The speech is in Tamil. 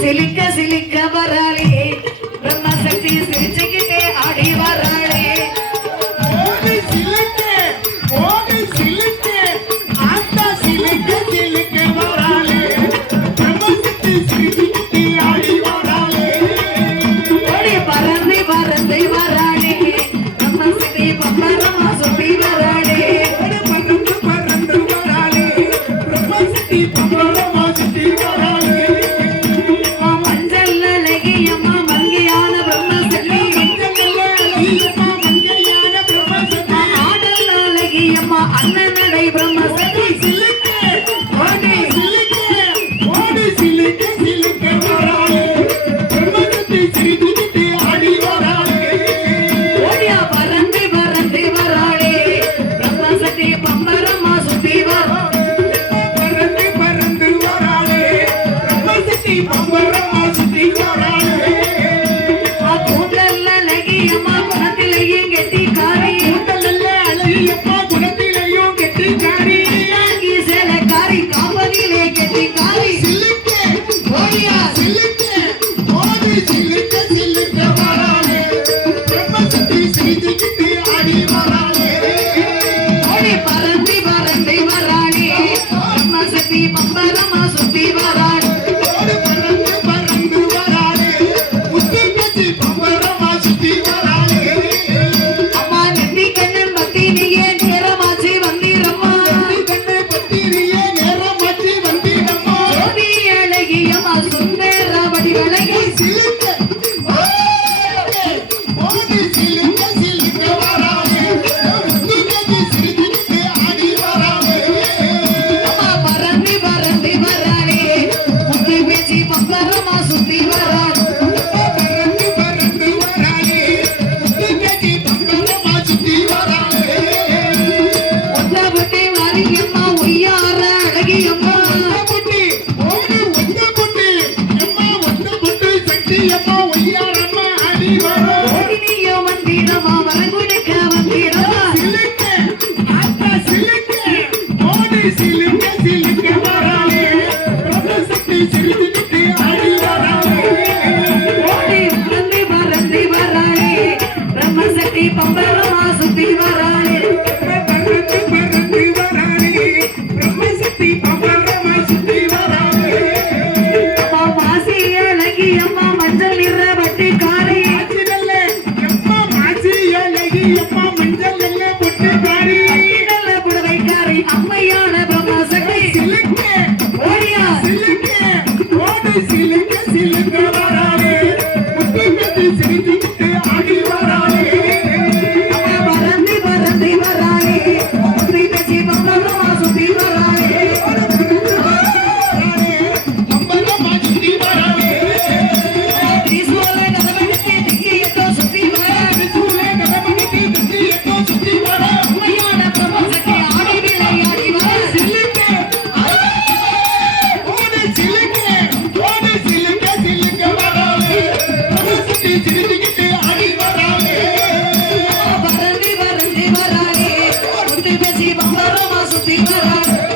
சிலிக்க சிலிக்க வராளே பிரம்மசக்தி சிரிச்சுக்கிட்டே ஆடி வராளே பறந்து பறந்து வராளே பிரம்மசக்தி பம்பரமா சுத்தி வராளே பறந்து வராளே பிரம்மசக்தி பம்பரமா சுத்தி வராளே அண்ணனடை பிரம்மசக்தி சிலுக்க ஓடி சிலுக்க ஓடி சிலுக்க சிலுக்க வராளே பிரம்மசக்தி சிரித்துக்கிட்டு ஆடி வராளே ஓடியா பறந்து பறந்து வராளே பிரம்மசக்தி பம்பரமா சுத்தி பறந்து பறந்து வராளே பிரம்மசக்தி பம்பரமா சுத்தி வராளே கூட்டல்ல லகியம்மா குணத்திலேயும் கெட்டிக்காரி கூட்டல்ல அழகியம்மா பம்பரமா சுத்தி வராளே பறந்து பறந்து வராளே பிரம்மசக்தி பம்பரமா சுத்தி வராளே அம்மா மாசி அழகி அம்மா மஞ்சள் நிற வட்டிக்காரி அம்மா மாசி அழகி அம்மா மஞ்சள் நிற வட்டிக்காரி நல்ல புடவைக்காரி அம்மையான பிரம்மசக்தி சிலுக்க ஓடியா சிலுக்க ஓடி சிலுக்க சிலுக்க வராளே முத்துக்கட்டி சிரித்துக்கிட்டு ஆடி வராளே சுத்தி வராளே